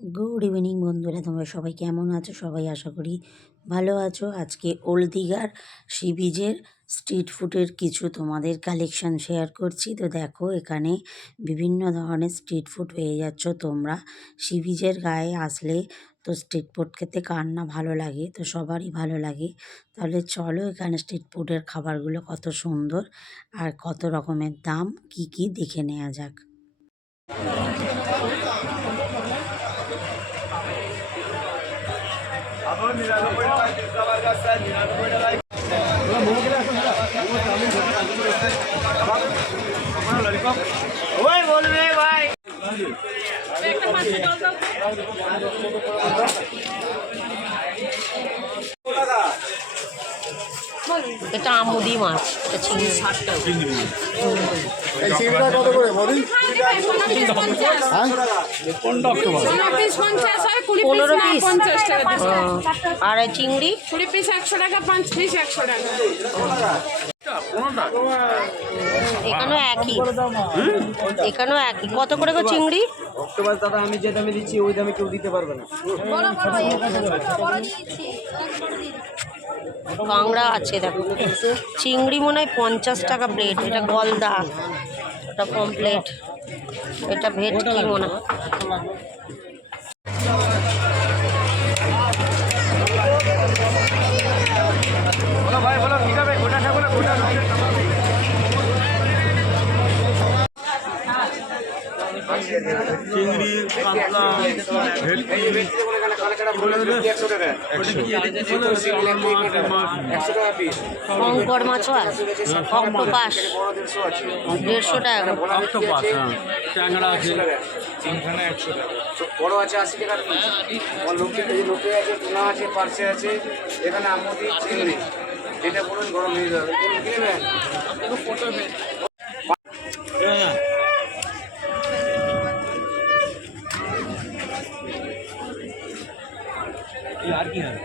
Good evening বন্ধুরা, তোমরা সবাই কেমন আছো? সবাই আশা করি ভালো আছো। আজকে ওল্ড দীঘার সি বিচের স্ট্রিট ফুডের কিছু তোমাদের কালেকশন শেয়ার করছি। তো দেখো, এখানে বিভিন্ন ধরনের স্ট্রিট ফুড পেয়ে যাচ্ছ তোমরা। সি বিচের গায়ে আসলে তো স্ট্রিট ফুড খেতে কার না ভালো লাগে, তো সবারই ভালো লাগে। তাহলে চলো, এখানে স্ট্রিট ফুডের খাবারগুলো কত সুন্দর আর কত রকমের দাম কি কি দেখে নেওয়া যাক। এটা আমুদি মাছ, এটা চিংড়ি। এই চিংড়িটা কত করে বলি? 15 পিস। আর এই চিংড়ি 20 পিস 100 টাকা, 5 পিস 100 টাকা। এখানেও একই, এখানেও একই। কত করে গো চিংড়ি? অক্টোপাস দাদা আমি যে দামে দিচ্ছি ওই দামে কেউ দিতে পারবে না। কাঁংড়া আছে দেখো, চিংড়ি মনে হয় 50 টাকা প্লেট। এটা গলদা, এটা কমপ্লেট, এটা ভেটকি মনে হয়। চিংড়ি, কাতলা, ভেটকি, শঙ্কর মাছও আছে, অক্টোপাস 150 টাকা। অক্টোপাস, ট্যাংরা আছে, বড় আছে 80 টাকা পিস। লোকে আছে, টুনা আছে, পার্সে আছে। এখানে আমুদি চিংড়ি, যেটা বলুন গরম হয়ে যাবে। কিনবেন আর কি হবে?